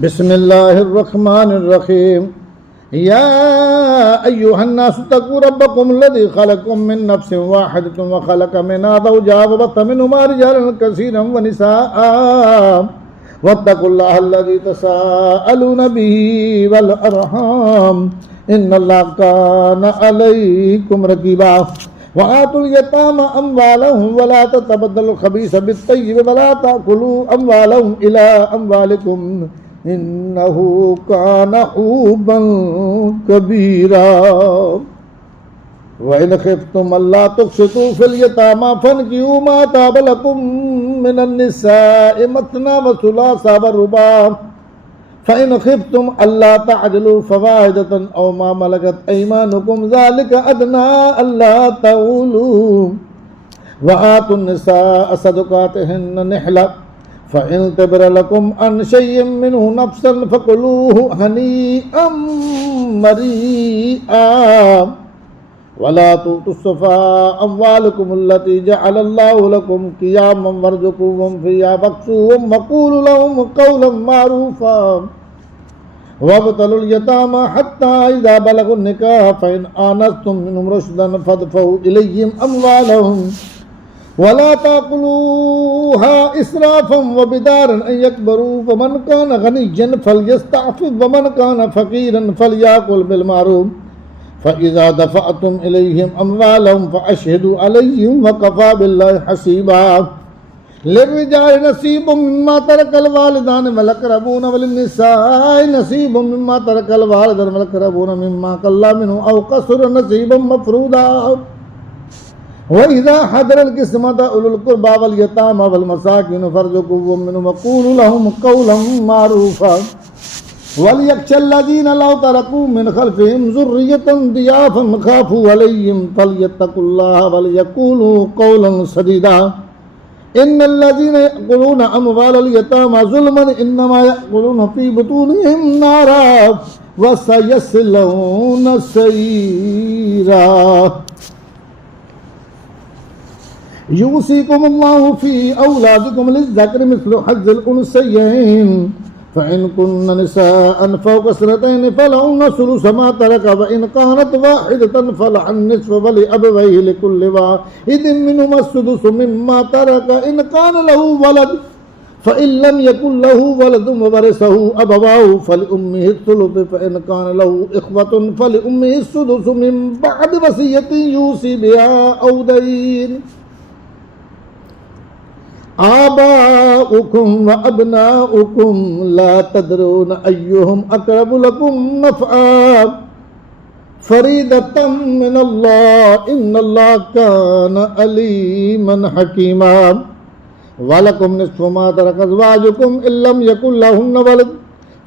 बिस्मिल्लाहिर्रहमानिर्रहीम। या अय्युहन्नासु तक़ू रब्बकुम लज़ी ख़लक़कुम मिन नफ्सिन वाहिदतिन व ख़लक़ मिन्हा ज़ौजहा व बस्स मिनहुमा रिजालन कसीरन व निसाअ वत्तक़ुल्लाह अल्लज़ी तसाअलून बिही वल अरहाम इन्नल्लाह कान अलैकुम रक़ीबा। व आतुल यतामा अम्वालहुम व ला ततबद्दलुल ख़बीसा बित्तय्यिब व ला ताकुलू अम्वालहुम इला अम्वालिकुम इन्नहु काना हुब्बन कबीरा। व इन ख़िफ़्तुम अल्ला तुक़्सितू फ़िल यतामा फ़नकिहू मा ताब लकुम मिनन निसाइ मथना व सुलासा व रुबा। फ़इन ख़िफ़्तुम अल्ला तअदिलू फ़वाहिदतन औ मा मलकत अयमानुकुम ज़ालिका अदना अल्ला तऊलू। व आतुन निसाअ सदक़ातिहिन्ना निहला फ़इन तिबन लकुम अन शय्इन मिन्हु नफ़्सन फ़कुलूहु हनीअम मरीआ। वला तुसफ़ा अम्वालकुम अल्लती जअलल्लाहु लकुम क़ियामन वरज़ुक़ूहुम फ़ीहा वक्सूहुम वक़ूलू लहुम क़ौलन मारूफ़ा। वब्तलुल यतामा हत्ता इज़ा बलगुन निकाह फ़इन आनस्तुम मिनहुम रुश्दन फ़दफ़ऊ इलैहिम अम्वालहुम वला ताकुलूहा इसराफ़न व बिदारन अन यकबरू फ़मन कान गनिय्यन फ़लयस्तअफ़िफ़ वमन कान फ़क़ीरन फ़लयअकुल बिलमारूफ़। फ़इज़ा दफ़अतुम इलैहिम अम्वालहुम फ़अशहिदू अलैहिम व कफ़ा बिल्लाहि हसीबा। लिर्रिजालि नसीबुम मिम्मा तरकल वालिदानि वल अक़रबून वलिन्निसाइ नसीबुम मिम्मा तरकल वालिदानि वल अक़रबून मिम्मा क़ल्ला मिन्हु औ कसुरा नसीबम मफ़रूदा। व इज़ा हदरल क़िस्मत उलुल क़ुरबा वल यतामा वल मसाकिन फ़रज़ुक़ूहुम मिन्हु व क़ूलू लहुम क़ौलन मारूफ़ा। वलियख़्शल्लज़ीना लौ तरकू मिन ख़ल्फ़िहिम ज़ुर्रिय्यतन दियाफ़न ख़ाफ़ू अलैहिम फ़लयत्तक़ुल्लाह वलियक़ूलू क़ौलन सदीदा। इन्नल्लज़ीना यअकुलूना अम्वालल यतामा ज़ुल्मन इन्नमा यअकुलूना फ़ी बुतूनिहिम नारा व सयस्लौना सईरा। यूसिकुमुल्लाहु फ़ी औलादिकुम लिज़्ज़करि मिस्लु हज़्ज़िल उन्सयैन फ़इन कुन्न निसाअन फ़ौक़ इस्नतैन फ़लहुन्न सुलुसु मा तरक व इन कानत वाहिदतन फ़लहुन निस्फ़ु व लिअबवैहि लिकुल्लि वाहिदिन मिन्हुमा अस्सुदुसु मिम्मा तरक इन कान लहू वलद फ़इन लम यकुन लहू वलदुन ववरिसहु अबवाहु फ़लिउम्मिहि अस्सुलुसु फ़इन कान लहू इख़्वतुन फ़लिउम्मिहि अस्सुदुसु मिन बअदि वसिय्यतिन यूसी बिहा औ दय्न। आबाउकुम व अबनाउकुम ला तदरून अय्युहुम अक़रबु लकुम नफ़अ फ़रीदतम मिनल्लाह इन्नल्लाह कान अलीमन हकीमा। वलकुम निस्फ़ु मा तरक अज़वाजुकुम इल्लम यकुन लहुन्न वलद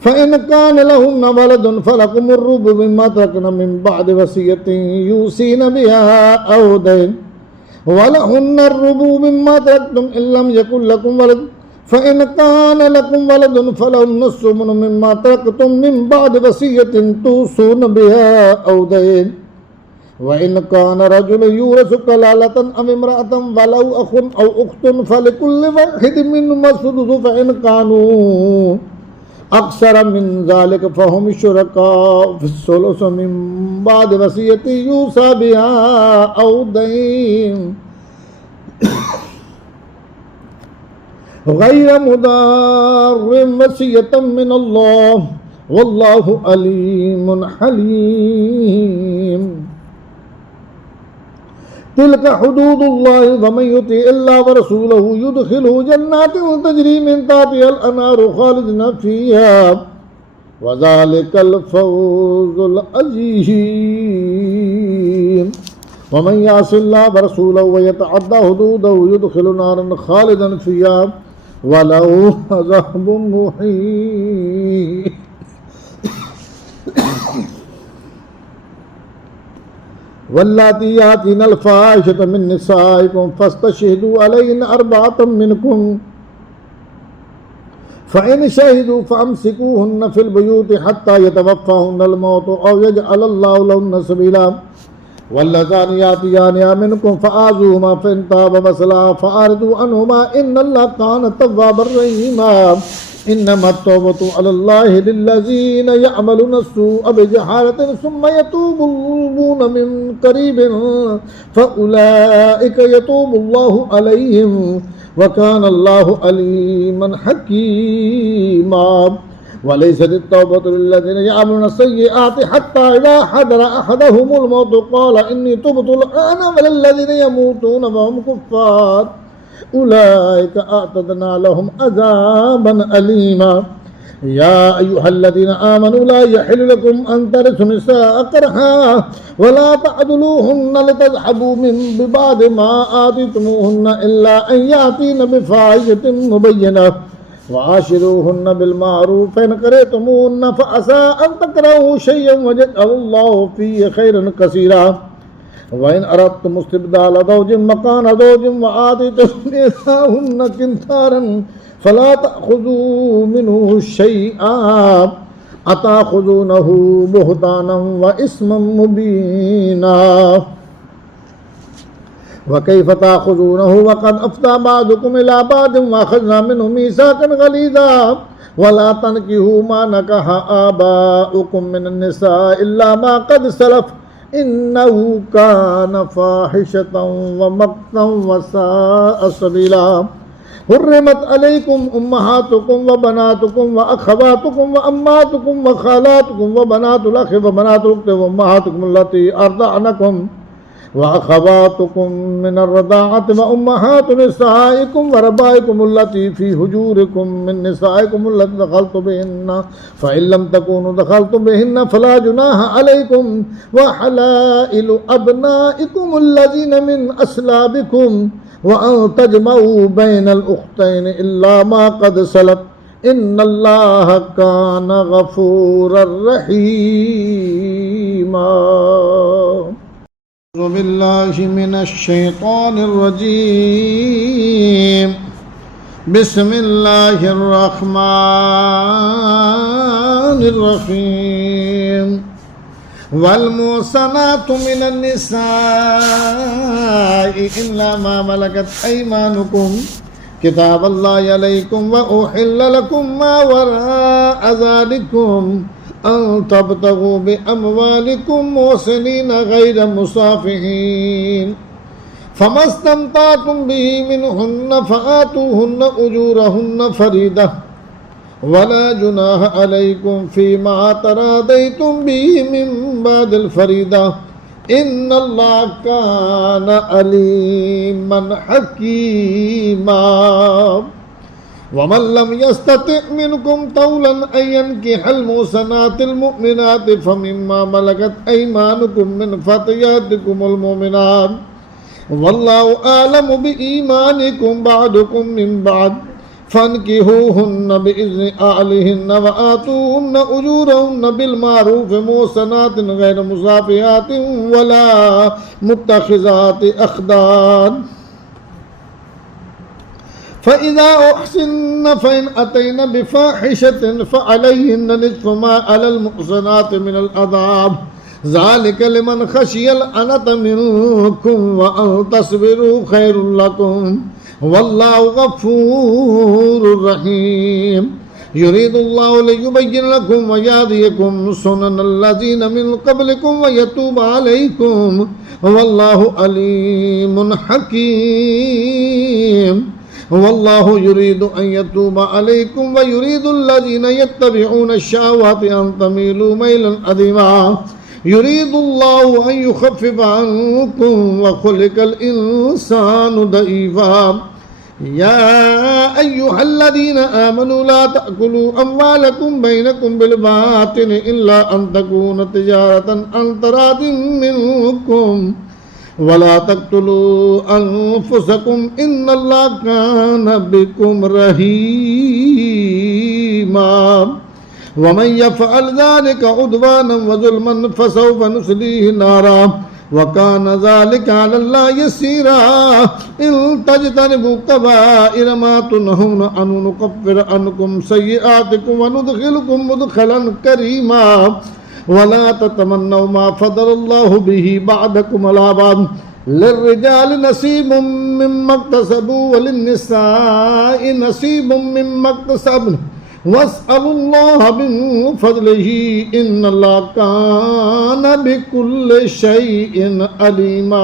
फ़इन कान लहुन्न वलदुन फ़लकुमुर रुबु मिम्मा तरकना मिन बअदि वसिय्यतिन यूसीना बिहा औ दय्न वलहुन्नर रुबु मिम्मा तरक्तुम इल्लम यकुन लकुम वलद फ़इन कान लकुम वलदुन फ़लहुन्निस्फ़ु मिम्मा तरक्तुम मिन बअदि वसिय्यतिन तूसून बिहा औ दय्न। व इन कान रजुलन यूरसु कलालतन अव इम्रअतन वलहु अख़ुन औ उख़्तुन फ़लिकुल्लि वाहिदिन मिनहुमा अस्सुदुसु फ़इन कानू अक्सर मिन ज़ालिक फ़हुम शुरकाउ फ़िस्सुलुसि मिन बअदि वसिय्यतिन यूसा बिहा औ दय्न गैर मुदार्रिन वसिय्यतम मिनल्लाह वल्लाहु अलीमुन हलीम। तिल्का हुदूदुल्लाहि व मन युतिइल्लाह व रसूलहु युदखिलहु जन्नातिन तजरी मिन तहतिहल अनहारु खालिदीन फ़ीहा व ज़ालिकल फ़ौज़ुल अज़ीम। व मन यअसिल्लाह व रसूलहु व यतअद्दा हुदूदहु युदखिलहु नारन खालिदन फ़ीहा व लहु अज़ाबुन मुहीन। वल्लाती यातीनल फ़ाहिशता मिन निसाइकुम फ़स्तशहिदू अलैहिन्ना अर्बअतम मिनकुम फ़इन शहिदू फ़अम्सिकूहुन्ना फ़िल बुयूति हत्ता यतवफ़्फ़ाहुन्नल मौतु औ यजअलल्लाहु लहुन्ना सबीला। वल्लज़ानि यातियानिहा मिनकुम फ़आज़ूहुमा फ़इन ताबा व असलहा फ़अरिदू अन्हुमा इन्नल्लाह कान तव्वाबर रहीमा। إنما التوبة على الله للذين يعملون السوء بجهالة ثم يتوبون من قريب فأولئك يتوب الله عليهم وكان الله عليما حكيما وليست التوبة للذين يعملون السيئات حتى إذا حضر أحدهم الموت قال إني تبت الآن ولا الذين يموتون وهم كفار أولئك أعتدنا لهم عذابا أليما يا أيها الذين آمنوا لا يحل لكم أن ترثوا النساء كرها ولا تعضلوهن لتذهبوا من ببعض ما آتيتموهن إلا أن يأتين بفاحشة مبينة وعاشروهن بالمعروف فإن كرهتموهن فعسى أن تكرهوا شيئا ويجعل الله فيه خيرا كثيرا وإن أردتم استبدال زوج مكان زوج وآتيتم نساءهن قنطارا فلا تأخذوا منه شيئا أتأخذونه بهتانا وإثما مبينا وكيف تأخذونه وقد أفضى بعضكم إلى بعض وأخذنا منه ميثاقا غليظا ولا تنكحوا ما نكح آباؤكم من النساء إلا ما قد سلف إنه كان فاحشة ومقتا وساء سبيلا حرمت عليكم أمهاتكم وبناتكم وأخواتكم وأماتكم وخالاتكم وبنات الأخ وبنات الأخت وأمهاتكم التي أرضعنكم وأخواتكم من الرضاعة وأمهات نسائكم وربائكم التي في حجوركم من نسائكم التي دخلتم بهن فإن لم تكونوا دخلتم بهن فلا جناح عليكم وحلائل أبنائكم الذين من أصلابكم وأن تجمعوا بين الأختين إلا ما قد سلف إن الله كان غفورا رحيما أعوذ بالله من الشيطان الرجيم بسم الله الرحمن الرحيم والمحصنات من النساء إلا ما ملكت أيمانكم كتاب الله عليكم وأحل لكم ما وراء ذلكم أن تبتغوا بأموالكم محسنين غير مسافحين فما استمتعتم به منهن فآتوهن أجورهن فريضة ولا جناح عليكم فيما تراضيتم به من بعد الفريضة إن الله كان عليما حكيما ومن لم يستطع منكم طولا أن ينكح المحصنات المؤمنات فمما ملكت أيمانكم من فتياتكم المؤمنات والله أعلم بإيمانكم بعضكم من بعض فانكحوهن بإذن أهلهن وآتوهن أجورهن بالمعروف محصنات غير مسافحات ولا متخذات أخدان فإذا أحسن فإن أتين بفاحشة فعليهن نصف ما على المحصنات من العذاب ذلك لمن خشي العنة منكم وأن تصبروا خير لكم والله غفور رحيم يريد الله ليبين لكم ويهديكم سنن الذين من قبلكم ويتوب عليكم والله عليم حكيم والله يريد أن يتوب عليكم ويريد الذين يتبعون الشهوات أن تميلوا ميلا عظيما يريد الله أن يخفف عنكم وخلق الإنسان ضعيفا يا أيها الذين آمنوا لا تأكلوا أموالكم بينكم بالباطل إلا أن تكون تجارة عن تراض منكم ولا تقتلوا أنفسكم إن الله كان بكم رحيما ومن يفعل ذلك عدوانا وظلما فسوف نصليه نارا وكان ذلك على الله يسيرا إن تجتنبوا كبائر ما تنهون عنه نكفر عنكم سيئاتكم وندخلكم مدخلا كريما ولا تتمنوا ما فضل الله به بعدكم على بعض للرجال نصيب مما اكتسبوا وللنساء نصيب مما اكتسبن वस्अलुल्लाह मिन फज़लिही इन्नल्लाह कान बिकुल्लि शैइन अलीमा।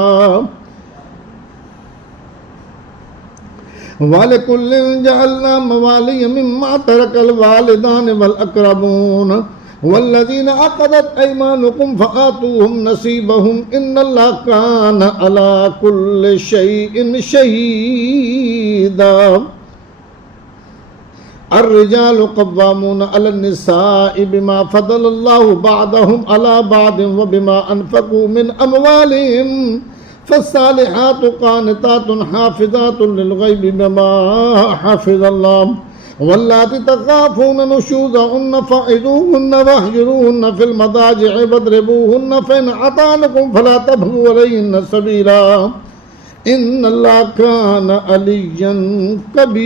वलिकुल्लिन जअलना मवालिय मिम्मा तरकल वालिदान वल अक़रबून वल्लज़ीना अक़दत अयमानुकुम फ़आतूहुम नसीबहुम इन्नल्लाह कान अला कुल्लि शैइन शहीदा। अर्रिजालु क़व्वामूना अलन निसाइ बिमा फ़ज़लल्लाहु बअदहुम अला बअदिन व बिमा अनफ़क़ू मिन अमवालिहिम फ़स्सालिहातु क़ानितातुन हाफ़िज़ातुन लिल-ग़ैबि बिमा हफ़िज़ल्लाह वल्लाती तख़ाफ़ून नुशूज़हुन्न फ़अज़ूहुन्न वहजुरूहुन्न फ़िल मदाजि'i वद्रिबूहुन्न फ़इन अताअनकुम फ़ला तबग़ू अलैहिन्न सबीला इन्नल्लाह कान अलिय्यन कबीरा।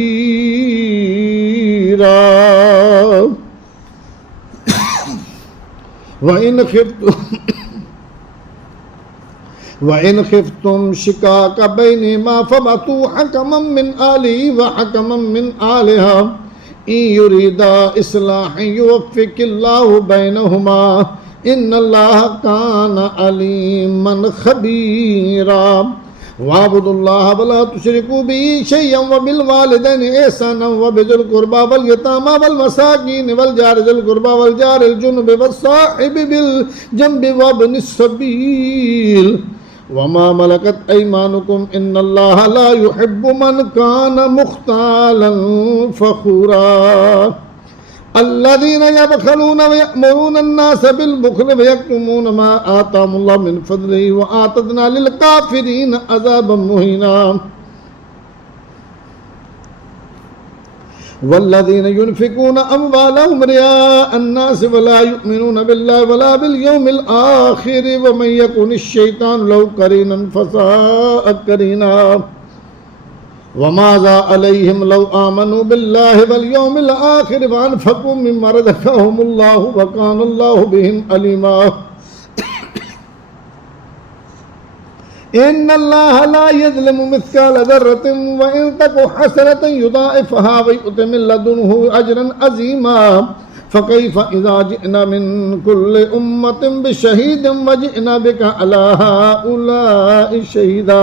वइन खिफ्तुम शिकाक बैनिहिमा फबअसू हकमम मिन आलिही व हकमम मिन आलिहा इन युरीदा इस्लाहन युवफ़्फ़िक़िल्लाहु बैनहुमा इन्नल्लाह कान अलीमन खबीरा। वाबुदुल्लाह वला तुशरिकू बिही शय्अन व बिल वालिदैनि ihsanan व बिज़िल क़ुरबा वल यतामा वल मसाकीन वल जारि ज़िल क़ुरबा वल जारिल जुनुबि वस्साहिबि बिल जंबि वब्निस सबील वमा मलकत अयमानुकुम इन्नल्लाह ला युहिब्बु मन कान मुख्तालन फ़ख़ूरा। अल्लज़ीना यबख़लूना व यअमुरूना अन्नास बिल बुख़्लि व यक्तुमूना मा आताहुमुल्लाहु मिन फ़ज़लिही व आतदना लिल काफ़िरीन अज़ाबन मुहीना। वल्लज़ीना युनफ़िक़ूना अमवालहुम रियाअ अन्नास व ला युमिनूना बिल्लाहि वला बिल यौमिल आख़िर व मन यकुनिश्शैतानु लहु क़रीनन फ़साअ क़रीना। वमाज़ा अलैहिम लौ आमनू बिल्लाहि वल यौमिल आख़िर व अनफ़क़ू मिम्मा रज़क़हुमुल्लाहु व कानल्लाहु बिहिम अलीमा। इन्नल्लाह ला यज़लिमु मिस्क़ाल ज़र्रतिन व इन तकु हसनतन युज़ाइफ़हा व यु'ति मिन लदुन्हु अजरन अज़ीमा। फ़कैफ़ इज़ा जि'ना मिन कुल्लि उम्मतिन बिशहीदिन व जि'ना बिका अला हाउलाइ शहीदा।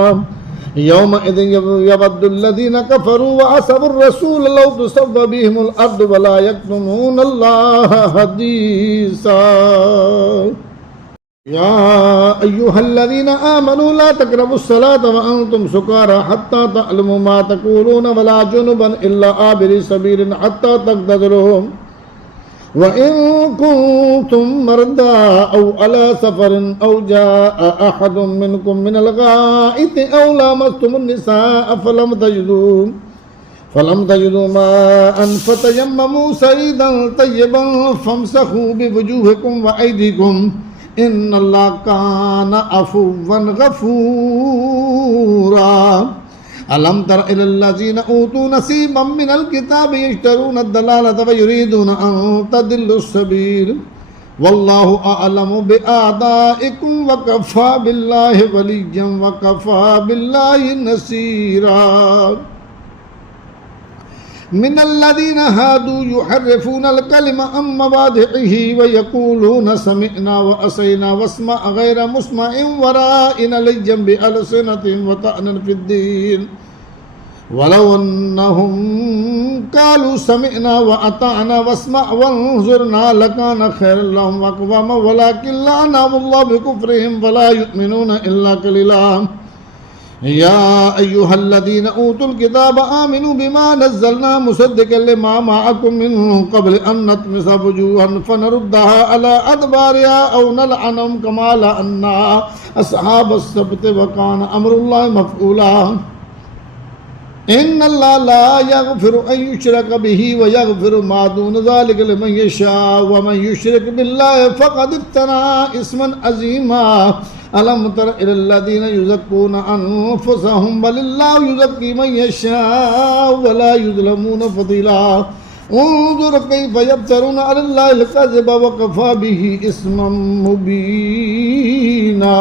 यौमइज़िन यवद्दुल्लज़ीना कफ़रू व असवुर रसूल लौ तुसव्वा बिहिमुल अर्दु व ला यक्तुमूना अल्लाह हदीसा। या अय्युहल्लज़ीना आमनू ला तक़रबुस्सलात व अंतुम सुकारा हत्ता तअलमू मा तक़ूलून व ला जुनुबन इल्ला आबिरी सबीलिन हत्ता तग़तसिलू व इन कुंतुम मर्दा औ अला सफरिन औ जाअ अहदुम मिनकुम मिनल गाइति औ लामस्तुमुन निसाअ फलम तजिदू माअन फतयम्ममू सईदन तय्यबन फमसहू बिवुजूहिकुम व अयदीकुम इन्नल्लाह कान अफ़ुव्वन गफ़ूरा। अलम तर इलल्लज़ीना ऊतू नसीबम मिनल किताबि यश्तरूना अद-दलालता व युरीदूना अन तदिल्लुस सबील वल्लाहु अअलमु बिअअदाइकुम व कफ़ा बिल्लाहि वलिय्यन व कफ़ा बिल्लाहि नसीरा। मिनल्लज़ीना हादू युहर्रिफूनल कलिम अन मवादिइही व यक़ूलूना समिअना व असैना वस्मा' गैरा मुस्मइन व राइना लय्यन बिअलसिनतिहिम व तअनन फ़िद्दीन वलौ अन्नहुम क़ालू समिअना व अताअना वस्मा' वंज़ुरना लकान खैरन लहुम व अक़वम वलाकिन लअनहुमुल्लाहु बिकुफ़्रिहिम फ़ला युमिनूना इल्ला क़लीला। या अय्युहल्लज़ीना ऊतुल किताब आमिनू बिमा नज़्ज़लना मुसद्दिक़न लिमा मअकुम मिन क़ब्ल अन नतमिसा वुजूहन फनरुद्दहा अला अदबारिहा औ नलअनहुम कमा लअन्ना अस्हाबस सब्त व कान अमरुल्लाहि मफ़ऊला। इन्नल्लाह ला यग़फ़िरु अन युशरक बिही व यग़फ़िरु मा दून ज़ालिका लिमन यशाअ व मन युशरिक बिल्लाहि फ़क़द इफ़्तरा इस्मन अज़ीमा। अलम तर इलल्लज़ीना युज़क्कूना अनफुसहुम बलिल्लाहु युज़क्की मन यशाअ व ला युज़लमूना फ़तीला। उन्ज़ुर कैफ़ यफ़्तरूना अलल्लाहिल कज़िब व कफ़ा बिही इस्मम मुबीना।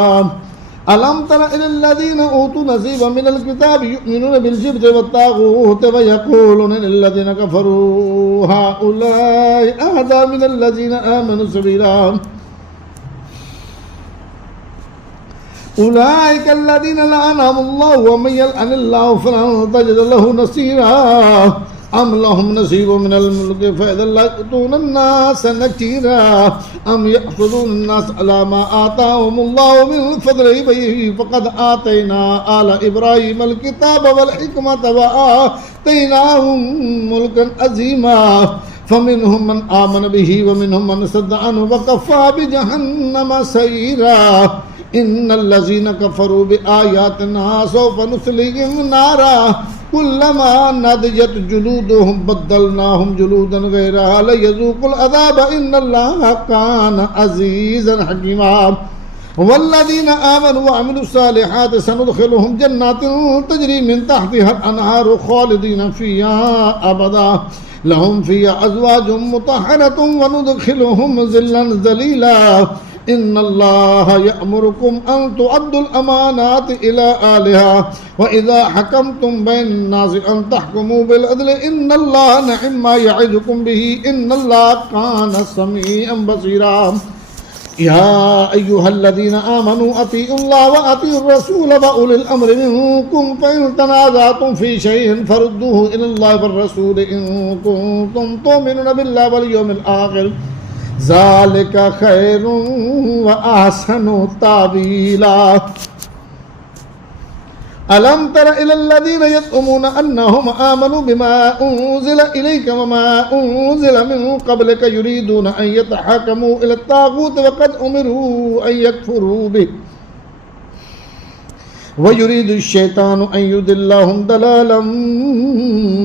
ألم تر إلى الذين أوتوا نصيبا من الكتاب يؤمنون بالجبت والطاغوت ويقولون للذين كفروا هؤلاء أهدى من الذين آمنوا سبيلا أولئك الذين لعنهم الله ومن يلعن الله فلن تجد له نصيرا أم لهم نصيب من الملك فإذا لا يؤتون الناس نكيرا أم يحسدون الناس على ما آتاهم الله من فضله فقد آتينا آل إبراهيم الكتاب والحكمة وآتيناهم ملكا عظيما فمنهم من آمن به ومنهم من صد عنه وكفى بجهنم سعيرا إن الذين كفروا بآياتنا سوف نصليهم نارا كلما نضجت جلودهم بدلناهم جلودا غيرها ليذوقوا العذاب إن الله كان عزيزا حكيما والذين آمنوا وعملوا الصالحات سندخلهم جنات تجري من تحتها الأنهار خالدين فيها أبدا لهم فيها أزواج مطهرة وندخلهم ظلا ذليلا إن الله يأمركم أن تؤدوا الأمانات إلى أهلها وإذا حكمتم بين الناس أن تحكموا بالعدل إن الله نعم ما يعظكم به إن الله كان سميعا بصيرا يا أيها الذين آمنوا أطيعوا الله وأطيعوا الرسول وأولي الأمر منكم فإن تنازعتم في شيء فردوه إلى الله والرسول إن كنتم تؤمنون بالله واليوم الآخر ذلك خير وأحسن تأويلا ألم تر إلى الذين يزعمون أنهم آمنوا بما أنزل إليك وما أنزل من قبلك يريدون أن يتحاكموا إلى الطاغوت وقد أمروا أن يكفروا به ويريد الشيطان أن يضلهم ضلالا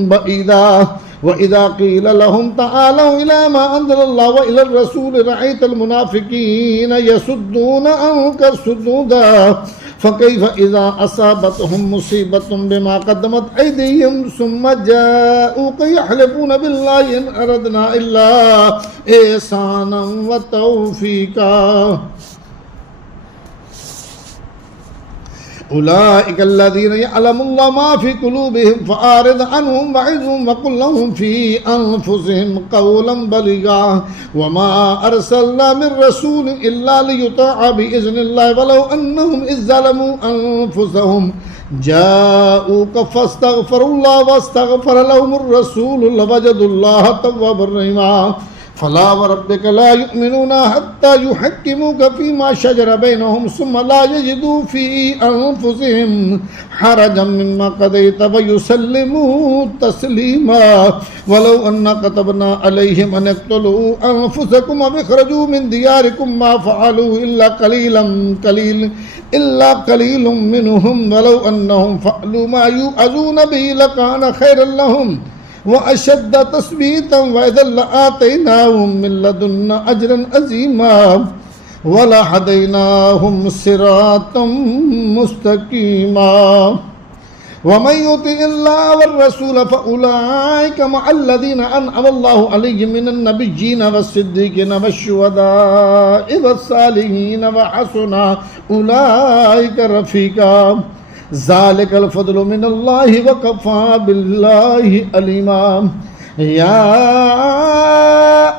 بعيدا وإذا قيل لهم تعالوا إلى ما أنزل الله وإلى الرسول رأيت المنافقين يصدون عنك صدودا فكيف إذا أصابتهم مصيبة بما قدمت أيديهم ثم جاءوك يحلفون بالله إن أردنا إلا إحسانا وتوفيقا أولئك الذين يعلم الله ما في قلوبهم فأعرض عنهم وعظهم وقل لهم في أنفسهم قولا بليغا وما أرسلنا من رسول إلا ليطاع بإذن الله ولو أنهم إذ ظلموا أنفسهم جاءوك فاستغفروا الله واستغفر لهم الرسول لوجدوا الله توابا رحيما فلا وربك لا يؤمنون حتى يحكموك فيما شجر بينهم ثم لا يجدوا في أنفسهم حرجا مما قضيت ويسلموا تسليما ولو أن كتبنا عليهم أن اقتلوا أنفسكم واخرجوا من دياركم ما فعلوا إلا قليل منهم ولو أنهم فعلوا ما يوعظون به لكان خيرا لهم وأشد تثبيتا وإذا لآتيناهم من لدنا أجرا عظيما ولهديناهم صراطا مستقيما ومن يطع الله والرسول فأولئك مع الذين أنعم الله عليهم من النبيين والصديقين والشهداء والصالحين وحسن أولئك رفيقا ذلك الفضل من الله وكفى بالله عليما يا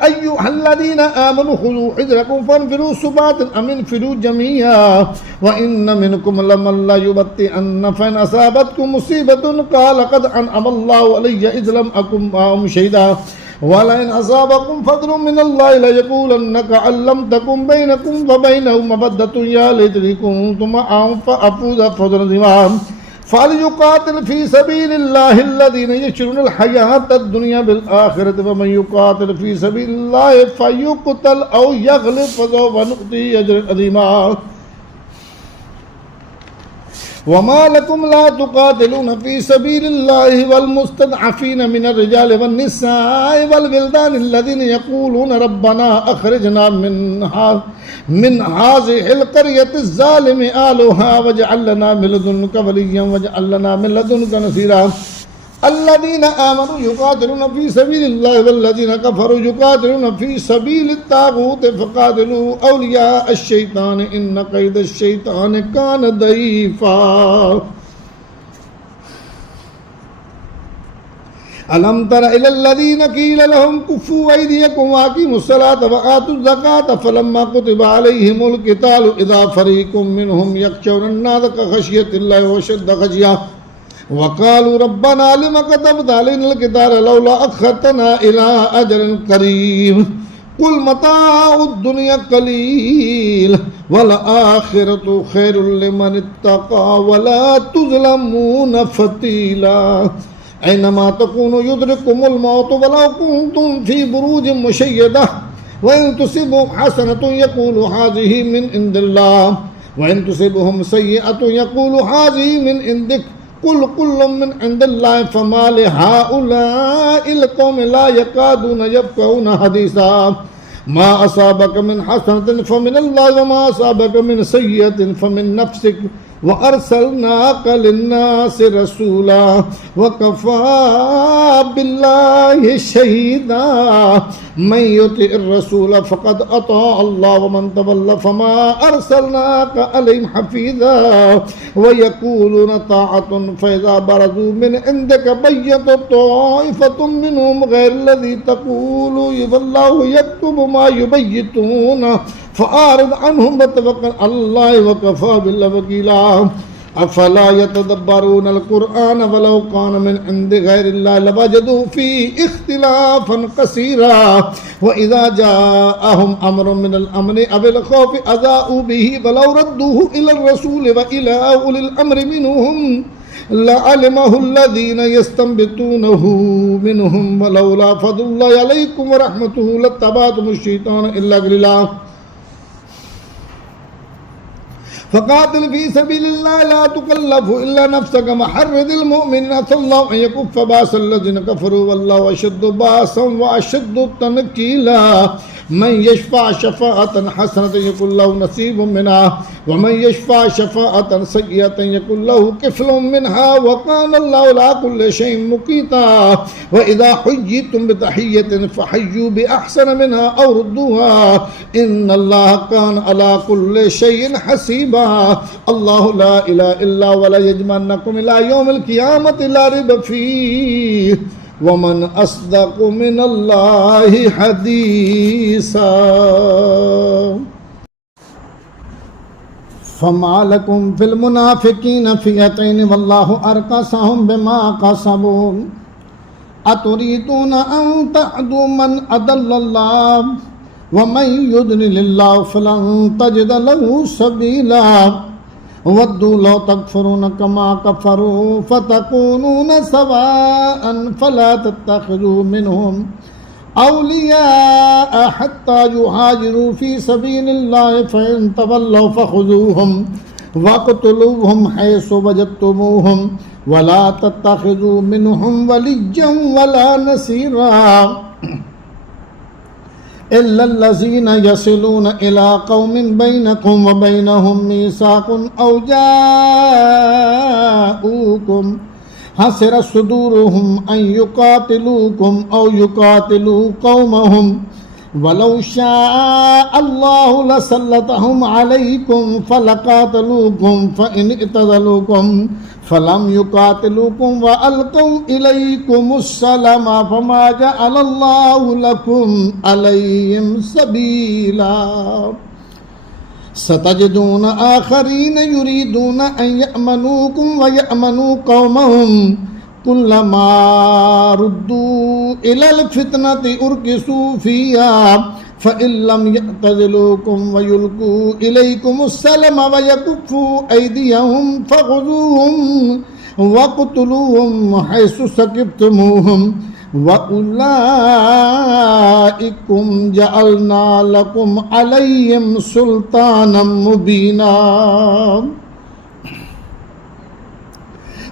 أيها الذين آمنوا خذوا حذركم فانفروا ثبات أم انفروا جميعا وإن منكم لمن لا يبطئن فإن أصابتكم مصيبة قال قد أنعم الله علي إذ لم أكن معهم شهيدا ولئن أصابكم فضل من الله ليقولن كأن لم تكن بينكم وبينهم مودة يا ليتني كنت معهم فأفوز فوزا عظيما فليقاتل في سبيل الله الذين يشرون الحياة الدنيا بالآخرة ومن يقاتل في سبيل الله فيقتل أو يغلب فسوف نؤتيه أجرا عظيما وما لكم لا تقاتلون في سبيل الله والمستضعفين من الرجال والنساء والولدان الذين يقولون ربنا أخرجنا من هذه القرية الظالم أهلها واجعل لنا من لدنك وليا واجعل لنا من لدنك نصيرا अल्लज़ीना आमनू युक़ातिलूना फ़ी सबीलिल्लाहि वल्लज़ीना कफ़रू युक़ातिलूना फ़ी सबीलित ताग़ूत फ़क़ातिलू औलिया अश-शैतान इन्न कैद अश-शैतान कान दईफ़ा। अलम तर इलल्लज़ीना क़ील लहुम कुफ़्फ़ू अयदियकुम व अक़ीमुस्सलाता व आतुज़ ज़काता फ़लम्मा कुतिबा अलैहिमुल क़ितालु इज़ा फ़रीक़ुम मिनहुम यख़शौना अन्नास कख़शियतिल्लाहि व अशद्द ख़शिया वक़ालू रब्बना लिम कतबता अलैनल क़िताल लौला अख़रतना इला अजलिन क़रीब कुल मताउद दुनिया क़लील वल आख़िरतु ख़ैरुल लिमन इत्तक़ा वला तुज़लमून फ़तीला। ऐनमा तकूनु युदरिकुमुल मौतु वलौ कुन्तुम फ़ी बुरूजिन मुशय्यदा व इन तुसिबहुम हसनतुन यक़ूलु हाज़िही मिन इंदिल्लाह व इन तुसिबहुम सय्यअतुन यक़ूलु हाज़िही मिन इंदिक कुल कुल्लुम मिन इंदिल्लाहि फमा लिहाउलाइल क़ौमि ला यकादूना यफ़क़हूना हदीसा मा असाबक मिन हसनतिन फमिनल्लाहि व मा असाबक मिन सय्यअतिन फमिन नफ़्सिक व अर्सलनाक लिन्नासि रसूला व कफ़ा बिल्लाहि शहीदा मन युतिइर रसूल फ़क़द अता अल्लाह व मन तवल्ला फमा अर्सलनाक अलैहिम हफ़ीज़ा व यक़ूलूना ताअतुन फ़इज़ा बरज़ू मिन इंदिक बय्यत ताइफ़तुम मिनहुम ग़ैरल्लज़ी तक़ूलु वल्लाहु यक्तुबु मा युबय्यितूना फ़अरिज़ अन्हुम वतवक्कल अलल्लाहि व कफ़ा बिल्लाहि वकीला। अफ़ला यतदब्बरूनल क़ुरआन वलौ कान मिन इंदि ग़ैरिल्लाहि लवजदू फ़ीहि इख़्तिलाफ़न कसीरा व इज़ा जाअहुम अम्रुन मिनल अम्नि अविल ख़ौफ़ि अज़ाऊ बिही वलौ रद्दूहु इलर रसूल व इला उलिल अम्रि मिनहुम लअलिमहुल्लज़ीना यस्तंबितूनहु मिनहुम वलौला फ़ज़्लुल्लाहि अलैकुम व रहमतुहु लत्तबअतुमुश-शैतान इल्ला क़लीला। फ़क़ातिल फ़ी सबीलिल्लाहि ला तुकल्लफ़ु इल्ला नफ़्सक वहर्रिज़िल मुअ्मिनीना अल्लाहु अन यकुफ़्फ़ बा'सल्लज़ीना कफ़रू वल्लाहु अशद्दु बा'सन व अशद्दु तनकीला। मन यशफ़अ शफ़ाअतन हसनतन यकुन लहु नसीबुम मिन्हा व मन यशफ़अ शफ़ाअतन सय्यअतन यकुन लहु किफ़्लुम मिन्हा व कान अल्लाहु अला कुल्लि शैइन मुक़ीता। व इज़ा हुय्यितुम बितहिय्यतिन फ़हय्यू बिअहसन मिन्हा औ रुद्दूहा इन्नल्लाहा कान अला कुल्लि शैइन हसीबा। अल्लाहु ला इलाहा इल्ला हुवा ला यजमन्नकुम इला यौमिल क़ियामति ला रैब फ़ीहि वमन अस्दक़ु मिनल्लाहि हदीसा। फमा लकुम फिल मुनाफ़िक़ीन फ़िअतैन वल्लाहु अरकसहुम बिमा कसबू अतुरीदूना अन तअदू मन अदल्लल्लाह व मन युद्लिलिल्लाहु फलन तजिद लहु सबीला। वद्दू लौ तकफुरून कमा कफरू फतकूनून सवाअन फला तत्तखिज़ू मिनहुम औलिया हत्ता युहाजिरू फ़ी सबीलिल्लाहि फ़इन तवल्लव फ़ख़ुज़ूहुम वक़्तुलूहुम हैसु वजदतुमूहुम वला तत्तखिज़ू मिनहुम वलिय्यन वला नसीरा इल्लल्लज़ीना यसिलूना इला क़ौमिन बैनकुम व बैनहुम मीसाक़ुन औ जाऊकुम हसिरत सुदूरुहुम अन युक़ातिलूकुम औ युक़ातिलू क़ौमहुम वलौ शाअ अल्लाहु लसल्लतहुम अलैकुम फलक़ातलूकुम फ़इन इतज़लूकुम फलम युक़ातिलूकुम व अलक़ौ इलैकुमुस्सलामा फमा जअलल्लाहु लकुम अलैहिम सबीला। सतजिदून आखरीन युरीदून अन यअमनूकुम व यअमनू क़ौमहुम कुल्लमा रुद्दू इलल फितनति उर्किसू फ़ीहा फ़इल्लम यअतज़िलूकुम व युल्कू इलैकुमुस्सलमा व यकुफ़्फ़ू ऐदियहुम फ़ख़ुज़ूहुम वक़्तुलूहुम हैसु सक़िफ़्तमूहुम व उलाइकुम जअलना लकुम अलैहिम सुल्तानम मुबीना।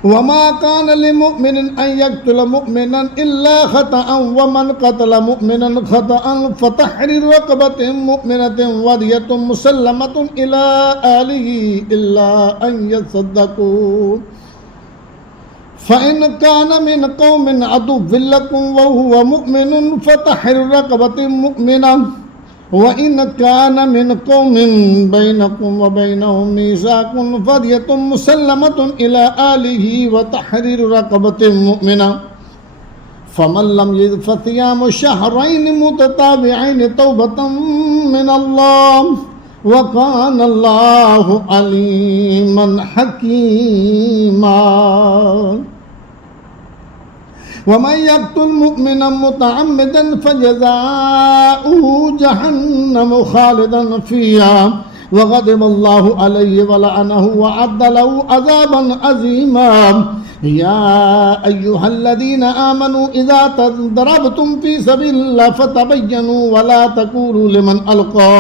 वमा कान लिमुमिनिन अन यक़्तुल मुमिनन इल्ला ख़तअन व मन क़तल मुमिनन ख़तअन फ़तहरीरु रक़बतिन मुमिनतिन वदियतुन मुसल्लमतुन इला आलिही इल्ला अन यसद्दक़ू फ़इन कान मिन कौमिन अदुव्विन लकुम व हुव मुअमिनुन फ़तहरिरु रक़बतिन मुअमिना व इन कान मिन कौमिन बैनकुम व बैनहुम मीसाक़ुन फ़दियतुन मुसल्लमतुन इला आलिही व तहरीरु रक़बतिन मुअमिना फ़मन लम यजिद फ़सियामु शहरैनि मुतताबि'ैनि तौबतन मिनल्लाह व कान अल्लाहु अलीमन हकीमा वमन यक़्तुल मुअमिनन मुतअम्मिदन फ़जज़ाउहु जहन्नम ख़ालिदन फ़ीहा व ग़ज़िबल्लाहु अलैहि व लअनहु व अ'द्द लहु अज़ाबन अज़ीमा या अय्युहल्लज़ीना आमनू इज़ा तदरबतुम फ़ी सबीलिल्लाहि फ़तबय्यनू व ला तक़ूलू लिमन अलक़ा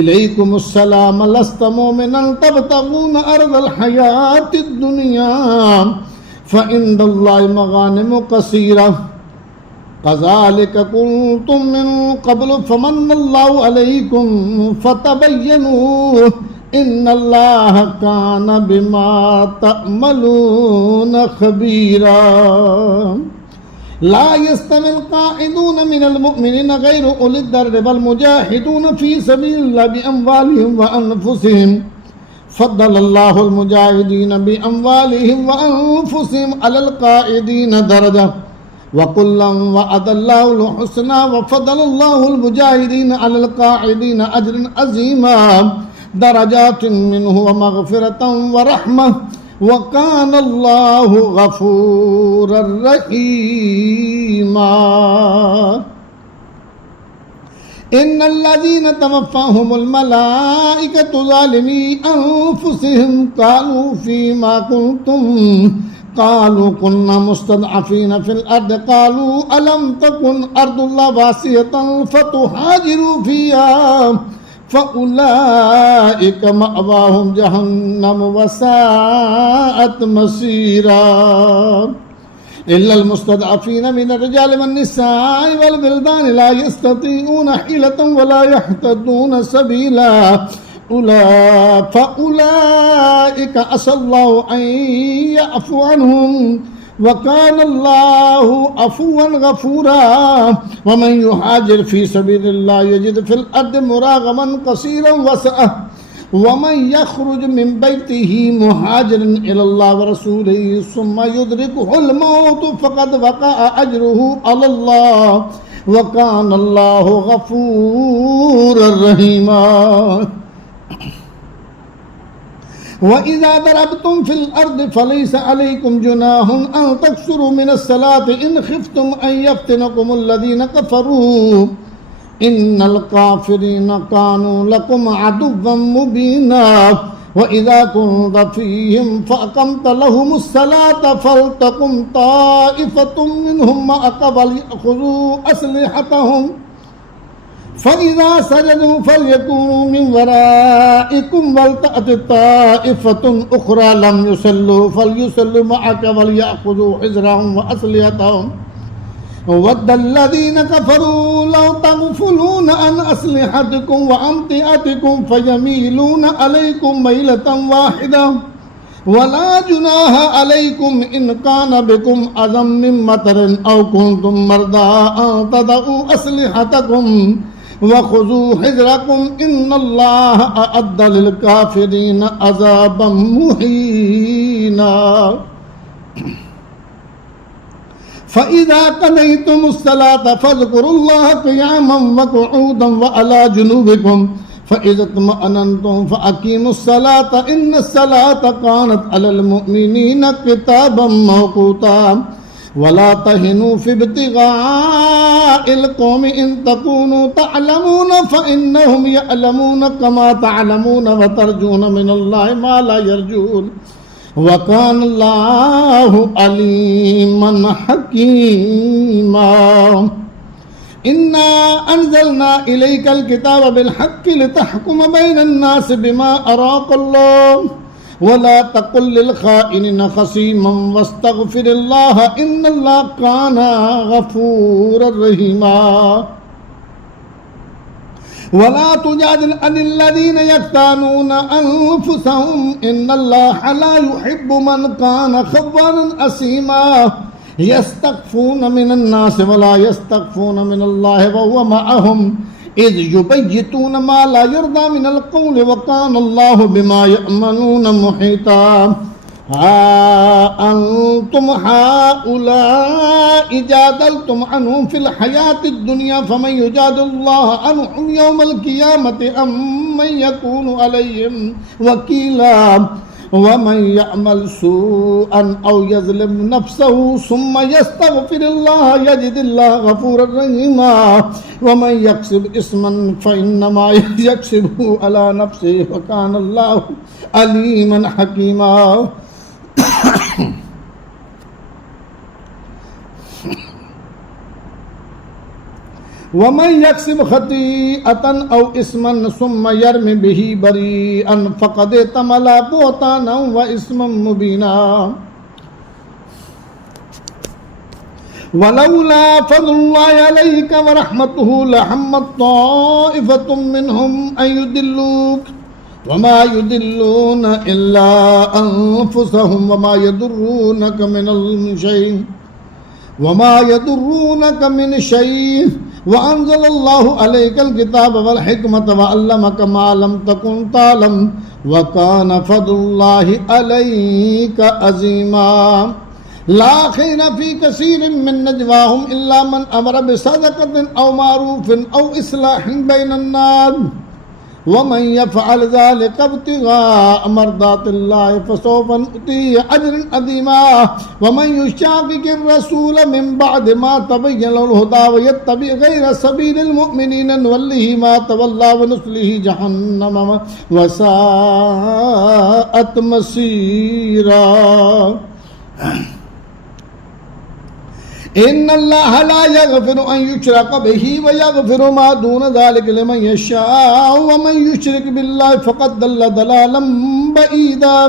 इलैकुमुस्सलाम लस्त मुमिनन तबतगून अर्ज़ल हयातिद दुनिया फ़इंदल्लाहि मग़ानिमु कसीरा कज़ालिक कुंतुम मिन क़ब्लु फ़मन्नल्लाहु अलैकुम फ़तबय्यनू इन्नल्लाह कान बिमा तअमलून ख़बीरा ला यस्तविल क़ाइदून मिनल मुअमिनीन गैरु उलिद दर्र वल मुजाहिदून फ़ी सबीलिल्लाहि बिअमवालिहिम व अनफुसिहिम फ़द्दलल्लाहुल मुजाहिदीन बिअमवालिहिम व अनफुसिहिम अलल क़ाइदीन दरजा व कुल्लन वअदल्लाहुल हुस्ना व फ़द्दलल्लाहुल मुजाहिदीन अलल क़ाइदीन अजरन अज़ीमा दरजातिन मिन्हु व मग़फ़िरतन व रहमह व कानल्लाहु गफ़ूरर रहीमा इन्नल्लज़ीना तवफ़्फ़ाहुमुल मलाइकतु ज़ालिमी अन्फुसिहिम क़ालू फ़ीमा कुन्तुम क़ालू कुन्ना मुस्तदअफ़ीना फ़िल अर्दि क़ालू अलम तकुन अर्दुल्लाहि वासिअतन फ़तुहाजिरू फ़ीहा फ़उलाइका मअवाहुम जहन्नम व साअत मसीरा इल्लल मुस्तदअफ़ीन मिनर रिजालि वन निसाइ वल विल्दानि ला यस्ततीऊन हिलतन व ला यहतदून सबीला फ़उलाइका असल्लाहु अन यअफ़ु अन्हुम व कानल्लाहु अफ़ुव्वन गफ़ूरा वमन युहाजिर फ़ी सबीलिल्लाहि यजिद फ़िल अर्दि मुराग़मन कसीरन वसअह वमन यख़रुज मिन बैतिही मुहाजिरन इलल्लाहि व रसूलिही सुम्मा युदरिकुहुल मौत फ़क़द वक़अ अज्रुहु अलल्लाह व कानल्लाहु गफ़ूरर रहीमा वइज़ा दरबतुम फ़िल अर्दि फ़लैसा अलैकुम जुनाहुन अन तक़्सुरू मिनस्सलाति इन ख़िफ़्तुम अन यफ़्तिनकुमुल्लज़ीना कफ़रू इन्नल काफ़िरीना कानू लकुम अदुव्वन मुबीना वइज़ा कुन्त फ़ीहिम फ़अक़मत लहुमुस्सलाता फ़लतक़ुम ताइफ़तुम मिनहुम मअक वलियख़ुज़ू अस्लिहतहुम फ़इज़ा सजदू फ़लयकूनू मिन वराइकुम वलतअत ताइफ़तुन उख़रा लम युसल्लू फ़लयुसल्लू मअक वलियख़ुज़ू हिज़रहुम व अस्लिहतहुम वद्दल्लज़ीना कफ़रू लौ तग़फ़ुलून अन अस्लिहतिकुम व अम्तिअतिकुम फ़यमीलून अलैकुम मैलतन वाहिदा वला जुनाह अलैकुम इन कान बिकुम अज़म मिन मतरिन औ कुन्तुम मर्दा अन तदऊ अस्लिहतकुम वख़ुज़ू हिज़रकुम इन्नल्लाह अअद्द लिल काफ़िरीन अज़ाबन मुहीना फ़इज़ा क़ज़य्तुमुस्सलात फ़ज़्कुरुल्लाह क़ियामन व क़ुऊदन व अला जुनूबिकुम फ़इज़ा इत्मअनन्तुम फ़अक़ीमुस्सलात इन्नस्सलात कानत अलल मुअमिनीना किताबन मौक़ूता वला तहिनू फ़ी इब्तिग़ाइल क़ौमि इन तकूनू तअलमून फ़इन्नहुम यअलमून कमा तअलमून व तर्जून मिनल्लाहि मा ला यरजून व कानल्लाहु अलीमन हकीमा इन्ना अंज़लना इलैकल किताब बिल हक़्क़ि लितहकुम बैनन नास बिमा अराकल्लाह वला तकुल लिल ख़ाइनिन ख़सीमन वस्तग़फिरिल्लाह इन्नल्लाह काना गफ़ूरर रहीमा ولا تجادل عن الذين يختانون أنفسهم إن الله لا يحب من كان خوانا أثيما يستخفون من الناس ولا يستخفون من الله وهو معهم إذ يبيتون ما لا يرضى من القول وكان الله بما يعملون محيطا ها أنتم هؤلاء جادلتم عنهم في الحياة الدنيا فمن يجادل الله عنهم يوم القيامة أم من يكون عليهم وكيلا ومن يعمل سوءا أو يظلم نفسه ثم يستغفر الله يجد الله غفورا رحيما ومن يكسب إثما فإنما يكسبه على نفسه وكان الله عليما حكيما ومن يكسب خطيئة أو إثما ثم يرمي به بريئا فقد احتمل بهتانا وإثما مبينا ولولا فضل الله عليك ورحمته لهمت طائفة منهم أن يضلوك وما يضلون إلا أنفسهم وما يضرونك من شيء وأنزل الله عليك الكتاب والحكمة وعلمك ما لم تكن تعلم وكان فضل الله عليك عظيما لا خير في كثير من نجواهم إلا من أمر بصدقة أو معروف أو إصلاح بين الناس ومن يفعل ذلك ابتغاء مرضات الله فسوف نؤتيه أجرا عظيما ومن يشاقق الرسول من بعد ما تبين له الهدى ويتبع غير سبيل المؤمنين نوله ما تولى ونصله جهنم وساءت مصيرا إن الله لا يغفر أن يشرك به ويغفر ما دون ذلك لمن يشاء ومن يشرك بالله فقد ضل ضلالا بعيدا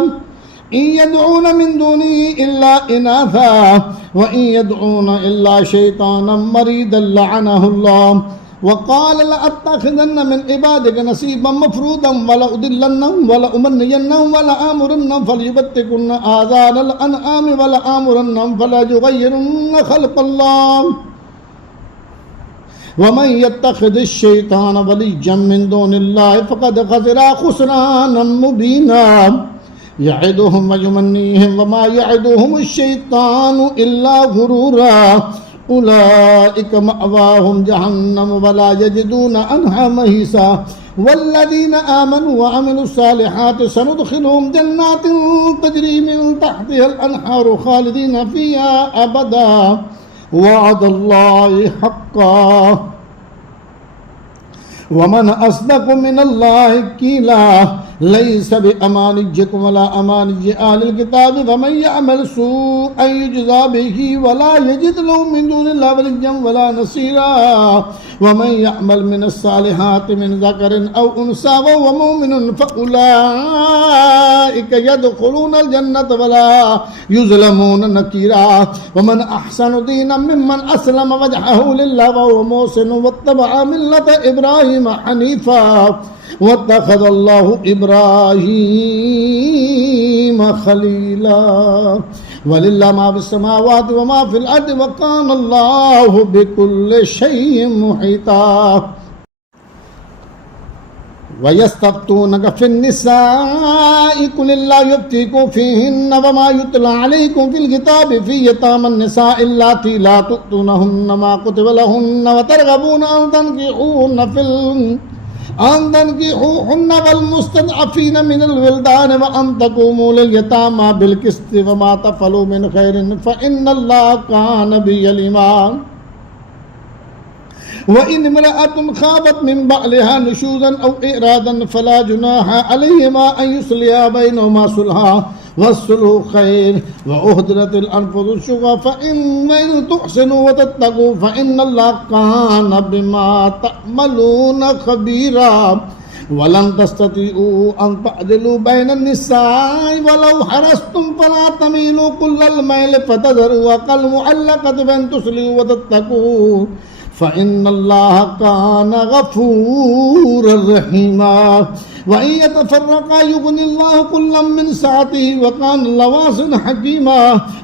إن يدعون من دونه إلا إناثا وإن يدعون إلا شيطانا مريدا لعنه الله وقال لأتخذن من عبادك نصيبا مفروضا ولأضلنهم ولأمنينهم ولآمرنهم فليبتكن آذان الأنعام ولآمرنهم فلا يغيرن خلق الله ومن يتخذ الشيطان وليا من دون الله فقد خسر خسرانا مبينا يعدهم ويمنيهم وما يعدهم الشيطان إلا غرورا أولئك مأواهم جهنم ولا يجدون عنها محيصا والذين آمنوا وعملوا الصالحات سندخلهم جنات تجري من تحتها الأنهار خالدين فيها أبدا وعد الله حقا ومن أصدق من الله قيلا ليس بأمانيكم ولا أماني أهل الكتاب فمن يعمل سوءا يجزى به ولا يجد له من دون الله وليا ولا نصيرا ومن يعمل من الصالحات من ذكر أو أنثى وهو مؤمن فأولئك يدخلون الجنة ولا يظلمون نكيرا ومن أحسن دينا ممن أسلم وجهه لله وهو محسن واتبع ملة إبراهيم حنيفا واتخذ الله إبراهيم خليلا ولله ما في السماوات وما في الأرض وكان الله بكل شيء محيطا ويستفتونك في النساء قل الله يفتيكم فيهن وما يتلى عليكم في الكتاب في يتامى النساء اللاتي لا تؤتونهن ما كتب لهن وترغبون أن تنكحوهن والمستضعفين من الولدان وأن تقوموا لليتامى بالقسط وما تفعلوا من خير فإن الله كان به عليما وإن امرأة خافت من بعلها نشوزا أو إعراضا فلا جناح عليهما أن يصلحا بينهما صلحا والصلح خير وأحضرت الأنفس الشح فإن تحسنوا وتتقوا فإن الله كان بما تعملون خبيرا ولن تستطيعوا أن تعدلوا بين النساء ولو حرصتم فلا تميلوا كل الميل فتذروها كالمعلقة فإن تصلحوا وتتقوا फ़इन्नल्लाह कान गफ़ूरर रहीमा व इन यतफ़र्रक़ा युग़निल्लाहु कुल्लम मिन सअतिही व कान अल्लाहु वासिअन हकीमा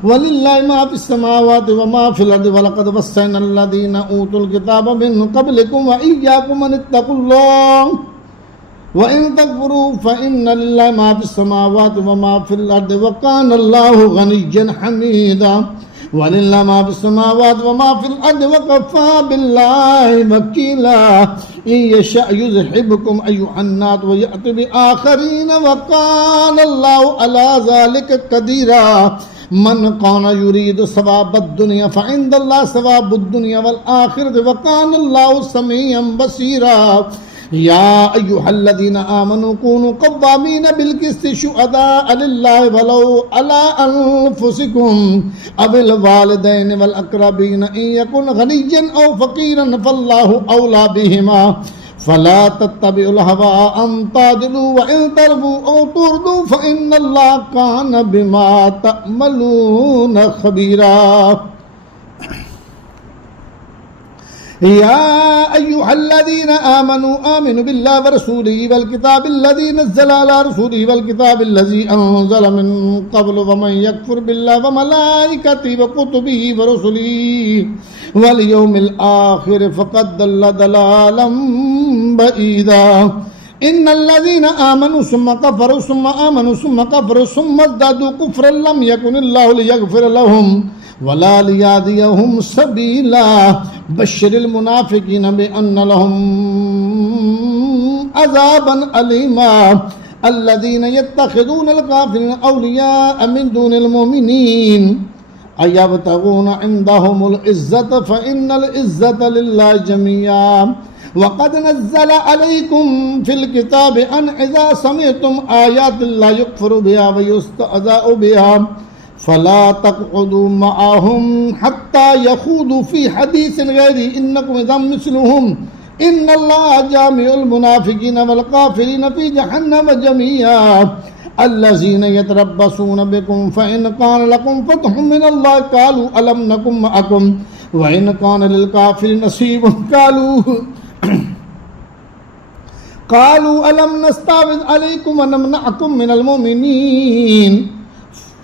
वलिल्लाहि मा फ़िस समावाति व मा फ़िल अर्दि व लक़द वस्सैनल लज़ीना ऊतुल किताब मिन क़ब्लिकुम व इय्याकुम अन इत्तक़ुल्लाह व इन तकफ़ुरू फ़इन्न लिल्लाहि मा फ़िस समावाति व मा फ़िल अर्दि व कान अल्लाहु गनिय्यन हमीदा वलिल्लाहि मा फ़िस समावाति व मा फ़िल अर्दि व कफ़ा बिल्लाहि वकीला इन यशअ युज़हिबकुम अय्युहन्नास व यअति बिआखरीन व कान अल्लाहु अला ज़ालिका क़दीरा मन कान युरीदु सवाबद दुनिया फ़इंदल्लाहि सवाबुद दुनिया वल आखिरति व कान अल्लाहु समीअन बसीरा या अय्युहल्लज़ीना आमनू कूनू क़व्वामीन बिल क़िस्ति शुहदाअ लिल्लाहि वलौ अला अनफुसिकुम अविल वालिदैनि वल अक़रबीन इन यकुन गनिय्यन औ फ़क़ीरन फ़ल्लाहु औला बिहिमा फ़ला तत्तबिउल हवा अन तादिलू व इन तरबू औ तुरदू फ़इन्नल्लाह कान बिमा तअमलून ख़बीरा या अय्युहल्लज़ीना आमनू आमिनू बिल्लाहि व रसूलिही वल किताबिल्लज़ी नज़्ज़ला अला रसूलिही वल किताबिल्लज़ी अनज़ल मिन क़ब्लु व मन यकफ़ुर बिल्लाहि व मलाइकतिही व कुतुबिही व रुसुलिही वल यौमिल आखिर फ़क़द दल्ल दलालन बईदा इन्नल्लज़ीना आमनू सुम्मा कफ़रू सुम्मा आमनू सुम्मा कफ़रू सुम्मा इज़्दादू कुफ़्रन लम यकुनिल्लाहु लियग़फ़िर लहुम वला लियहदियहुम सबीला बश्शिरिल मुनाफ़िक़ीन बिअन्न लहुम अज़ाबन अलीमा अल्लज़ीना यत्तख़िज़ूनल काफ़िरीन औलियाअ मिन दूनिल मुमिनीन अयब्तग़ूना इंदहुमुल इज़्ज़त फ़इन्नल इज़्ज़त लिल्लाहि जमीआ वक़द नज़्ज़ल अलैकुम फ़िल किताबि अन इज़ा समिअतुम आयातिल्लाहि युकफ़रु बिहा व युस्तहज़अु बिहा फ़ला तक़उदू मअहुम हत्ता यख़ूदू फ़ी हदीसिन ग़ैरिही इन्नकुम इज़म मिस्लुहुम इन्नल्लाह जामिउल मुनाफ़िक़ीन वल काफ़िरीन फ़ी जहन्नम जमीआ अल्लज़ीना यतरब्बसून बिकुम फ़इन कान लकुम फ़त्हुम मिनल्लाहि क़ालू अलम नकुम मअकुम व इन कान लिल काफ़िरीन नसीबुन क़ालू अलम नस्तहविज़ अलैकुम व नमनअकुम मिनल मुमिनीन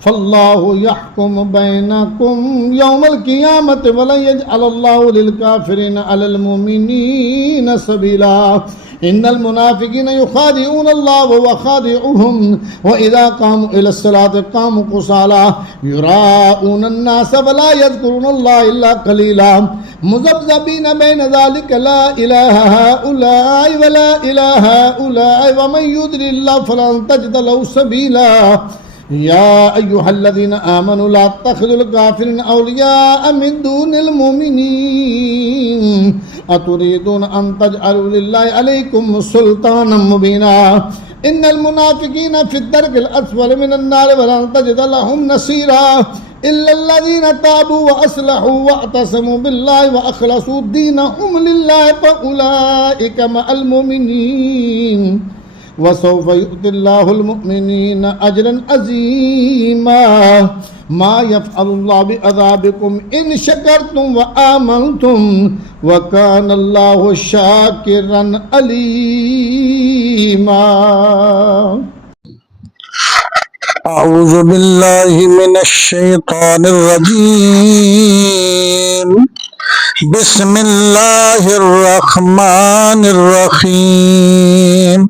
फ़ल्लाहु यहकुमु बैनकुम यौमल क़ियामति व लन यजअलल्लाहु लिल काफ़िरीन अलल मुमिनीन सबीला इन्नल मुनाफ़िक़ीन युख़ादिऊन अल्लाह व हुव ख़ादिउहुम व इज़ा क़ामू इलस्सलाति क़ामू कुसाला युराऊन अन्नास व ला यज़कुरूनल्लाह इल्ला क़लीला मुज़ब्ज़बीन बैन ज़ालिका ला इलाहा हाउलाई व ला इलाहा हाउलाई व मन युद्लिल्लाहु फ़लन तजिद लहु सबीला या अय्युहल्लज़ीना आमनू ला तत्तख़िज़ुल काफ़िरीन औलियाअ मिन दूनिल मुमिनीन अतुरीदून अन तजअलू लिल्लाहि अलैकुम सुल्तानम मुबीना इन्नल मुनाफ़िक़ीन फ़िद्दरकिल अस्फ़लि मिनन नार व लन तजिद लहुम नसीरा इल्लल्लज़ीना ताबू व अस्लहू व अतसमू बिल्लाहि व अख़लसू दीनहुम लिल्लाहि फ़उलाइका मअल मुमिनीन वसौफ़ युअतिल्लाहुल मुमिनीना अजरन अज़ीमा मा यफ़अलुल्लाहु बिअज़ाबिकुम इन शकरतुम व आमनतुम व कानल्लाहु शाकिरन अलीमा। अऊज़ु बिल्लाहि मिनश शैतानिर रजीम बिस्मिल्लाहिर रहमानिर रहीम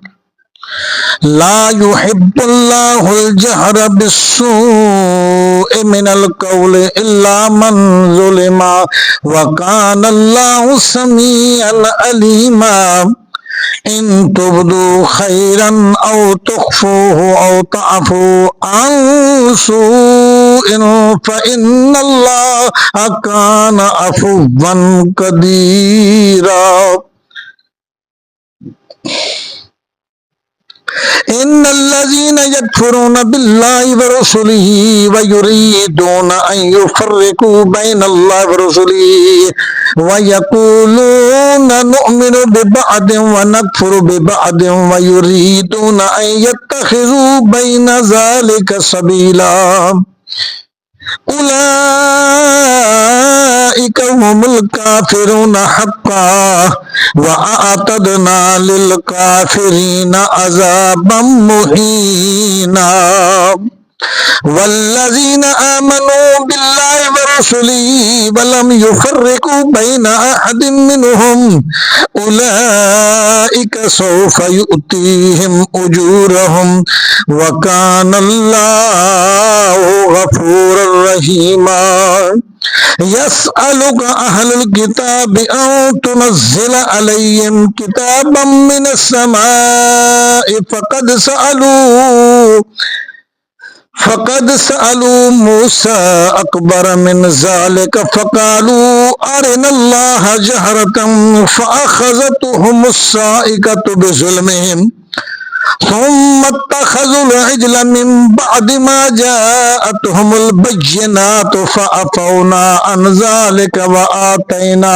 ला युहिब्बुल्लाहुल जहरा बिस्सूइ मिनल क़ौलि इल्ला मन ज़ुलिमा व कानल्लाहु समीअन अलीमा इन तुब्दू खैरन औ तुख़्फूहु औ तअफ़ू अन सूइन फ़इन्नल्लाह कान अफ़ुव्वन क़दीरा। इन्नल्लज़ीना यकफ़ुरूना बिल्लाहि व रसूलिही व युरीदूना अन युफ़र्रिक़ू बैनल्लाहि व रसूलिही व यक़ूलूना नु'मिनु बिबअदिन व नकफ़ुरु बिबअदिन व युरीदूना अन यत्तख़िज़ू बैन ज़ालिका सबीला उलाइका हुमुल काफिरून हक्का व अअतदना लिल काफिरीन अज़ाबम मुहीना। वल्लज़ीन आमनू बिल्लाहि व रसूलिही व लम युफ़र्रिक़ू बैन अहदिम मिनहुम उलाइका सौफ़ युअतीहिम उजूरहुम व कानल्लाहु गफूरर रहीमा। यसअलुका अहलुल किताबि अन तुनज़्ज़िल अलैहिम किताबम मिनस समाइ फ़क़द सअलू मूसा अकबर मिन ज़ालिका फ़क़ालू अरिनल्लाह जहरतन फ़अख़ज़तहुमुस साइक़तु बिज़ुल्मिहिम सुम्मा इत्तख़ज़ुल इज्ल मिन बअदि मा जाअतहुमुल बय्यिनातु फ़अफ़ौना अन ज़ालिका व आतैना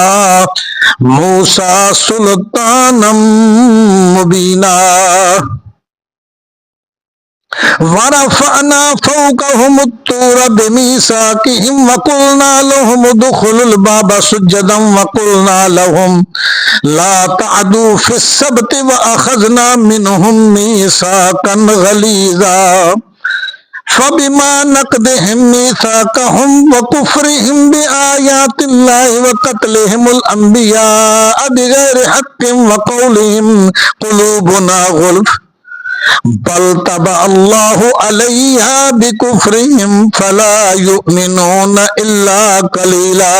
मूसा सुल्तानम मुबीना। वरफ़अना फ़ौक़हुमुत-तूर बिमीसाक़िहिम वक़ुलना लहुम उदख़ुलुल बाब सुज्जदन वक़ुलना लहुम ला तअदू फ़िस्सब्ति वअख़ज़ना मिनहुम मीसाक़न ग़लीज़ा। फ़बिमा नक़दिहिम मीसाक़हुम वकुफ़्रिहिम बिआयातिल्लाहि वक़त्लिहिमुल अंबियाअ बिग़ैरि हक़्क़िन वक़ौलिहिम क़ुलूबुना ग़ुल्फ़ बल तबअ अल्लाहु अलैहा बिकुफ्रिहिम फला युमिनून इल्ला कलीला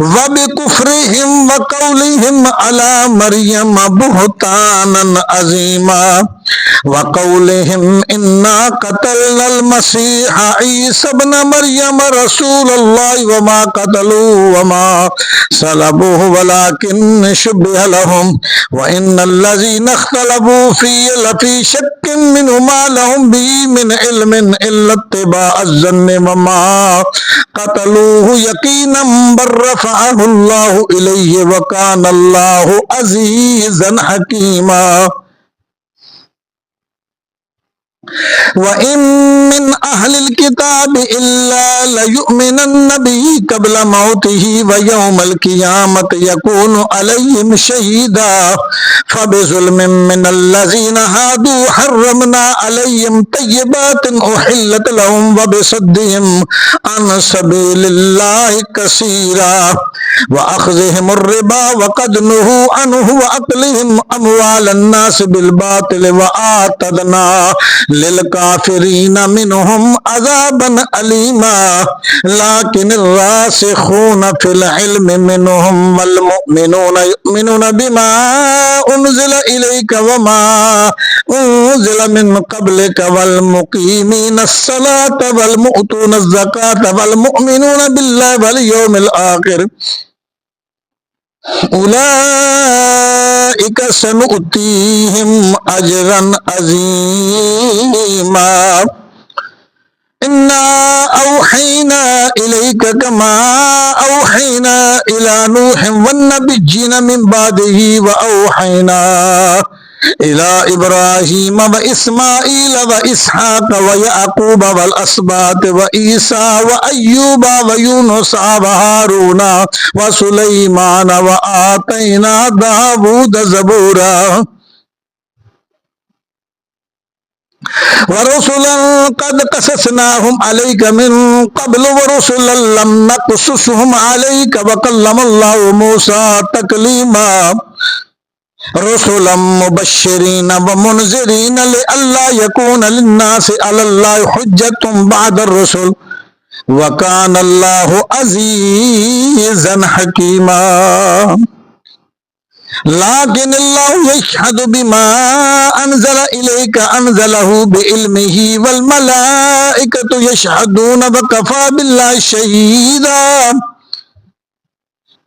व बिकुफ्रिहिम व कौलिहिम अला मरियम बुहतानन अज़ीमा व कौलिहिम इन्ना क़तलनल मसीह ईसा इब्न मरियम रसूलल्लाहि व मा क़तलूहु व मा सलबूहु वलाकिन शुब्बिह लहुम व इन्नल्लज़ीना इख्तलफू फ़ीहि लफ़ी शक्किन मिन्हु मा लहुम बिही मिन इल्मिन इल्ला इत्तिबाअज़-ज़न्नि व मा क़तलूहु यक़ीनन बल रफ़अहु अल्लाहु इलैहि व कानल्लाहु अज़ीज़न हकीमा। व इन मिन अहलिल किताबि इल्ला लयुमिनन्न बिही क़ब्ल मौतिही व यौमल क़ियामति यकूनु अलैहिम शहीदा फ़बिज़ुल्मिन मिनल्लज़ीना हादू हर्रमना अलैहिम तय्यिबातिन उहिल्लत लहुम व बिसद्दिहिम अन सबीलिल्लाहि कसीरा व अख़ज़िहिमुर रिबा व क़द नुहू अन्हु व अक्लिहिम अमवालन नास बिल बातिल व आतदना लिल काफिरीन मिनहुम अज़ाबन अलीमा। लाकिन रासिखून फिल इल्मि मिनहुम वल मुमिनूना युमिनूना बिमा उन्ज़िल इलैका व मा उन्ज़िल मिन क़ब्लिका वल मुक़ीमीनस सलाता वल मुअतूनज़ ज़काता वल मुमिनूना बिल्लाहि वल यौमिल आखिर उलाइका सनुअतीहिम अजरन अज़ीमा। इन्ना औहैना इलैका कमा औहैना इला नूहिन वन्नबिय्यीन मिन बादिही व औहैना इला इब्राहीम व इस्माईल व इसहाक व याकूब वल अस्बात व ईसा व अय्यूब व यूनुस व हारून व सुलैमान व आतैना दाऊद ज़बूरा। व रुसुलन क़द क़ससनाहुम अलैका मिन क़ब्ल व रुसुलन लम नक़्सुसहुम अलैका व कल्लमल्लाहु मूसा तकलीमा। रुसुलन मुबश्शिरीन व मुनज़िरीन लिअल्ला यकून लिन्नासि अलल्लाहि हुज्जतुन बअदर रुसुल व कानल्लाहु अज़ीज़न हकीमा। लाकिन अल्लाहु यशहदु बिमा अनज़ला इलैका अनज़लहु बिइल्मिही वल मलाइकतु यशहदून व कफ़ा बिल्लाहि शहीदा।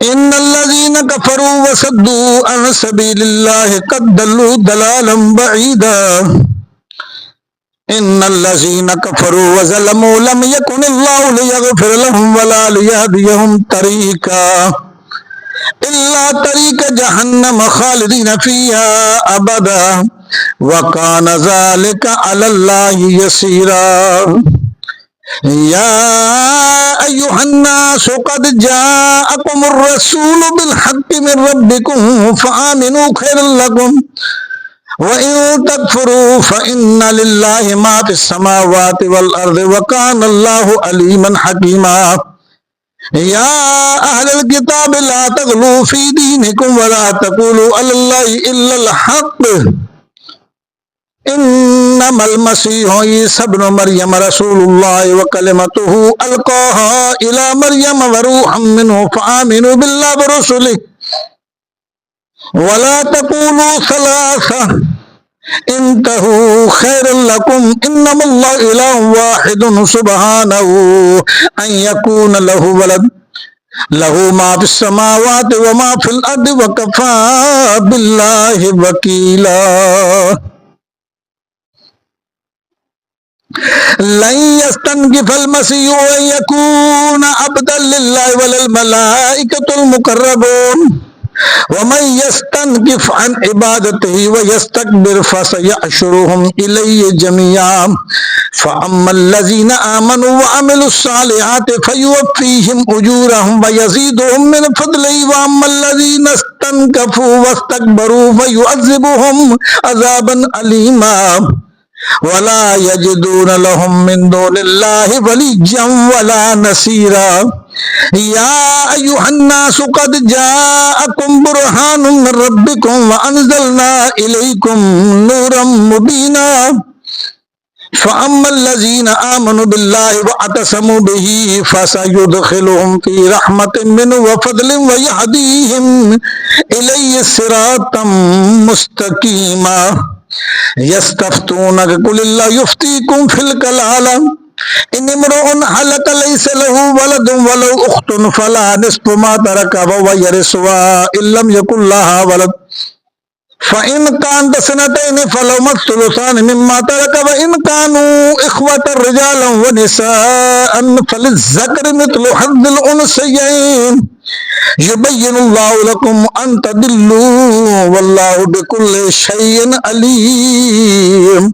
इन्नल्लज़ीना कफ़रू व सद्दू अन सबीलिल्लाहि क़द दल्लू दलालन बईदा। इन्नल्लज़ीना कफ़रू व ज़लमू लम यकुनिल्लाहु लियग़फ़िर लहुम वला लियहदियहुम तरीक़ा इल्ला तरीक़ जहन्नम ख़ालिदीन फ़ीहा अबदा व कान ज़ालिका अलल्लाहि यसीरा। या अय्युहन्नास क़द जाअकुमुर रसूलु बिल हक़्क़ि मिन रब्बिकुम फ़आमिनू खैरल लकुम व इन तकफुरू फ़इन्ना लिल्लाहि मा फ़िस समावाति वल अर्दि व काना अल्लाहु अलीमन हकीमा। या अहलल किताब ला तग़लू फ़ी दीनिकुम व ला तक़ूलू अलल्लाहि इल्लल हक़्क़ इन्नमल मसीहु ईसा इब्नु मरियम रसूलुल्लाह व कलिमतुहु अलक़ाहा इला मरियम व रूहम मिन्हु फ़आमिनू बिल्लाहि व रसूलिहि व ला तक़ूलू सलासा इंतहू खैरल लकुम इन्नमल्लाहु इलाहुन वाहिदुन सुब्हानहु अन यकून लहु वलद लहू मा फिस समावाति व मा फिल अर्दि व कफ़ा बिल्लाहि वकीला। लन यस्तनकिफल मसीहु अन यकून अब्दन लिल्लाहि वल मलाइकतुल मुकर्रबून व मन यस्तनकिफ अन इबादतिही व यस्तकबिर फसयहशुरुहुम इलैहि जमीआ फअम्मल लज़ीना आमनू व अमिलुस सालिहाति फयुवफ़्फ़ीहिम उजूरहुम व यज़ीदुहुम मिन फ़ज़लिही व अम्मल लज़ीना इस्तनकफू वस्तकबरू फयुअज़्ज़िबुहुम अज़ाबन अलीमा वला यजिदून लहुम मिन दूनिल्लाहि वलिय्यन वला नसीरा। या अय्युहन्नास क़द जाअकुम बुरहानुम मिन रब्बिकुम व अंज़लना इलैकुम नूरम मुबीना फ़अम्मल लज़ीना आमनू बिल्लाहि व अतसमू बिही फ़सयुदख़िलुहुम फ़ी रहमतिन मिन्हु व फ़ज़लिन व यहदीहिम इलैहि सिरातम मुस्तक़ीमा। यस्तफ्तूनक कुलिल्लाहु युफ्तीकुम फिल कलाला इन इम्रुउन हलक लैसा लहू वलदुन वलहू उख्तुन फला निस्फ़ु मा तरक व यरिसुहा इल्लम यकुल लहा वलद फ़इन कानत सनतैनि फलहुमा सुलुसानि मिम्मा तरक व इन कानू इख़्वतन रिजालन व निसाअन फलिज़्ज़करि मिस्लु हज़्ज़िल उन्सयैन युबय्यिनुल्लाहु लकुम अन तदिल्लू वल्लाहु बिकुल्लि शैइन अलीम।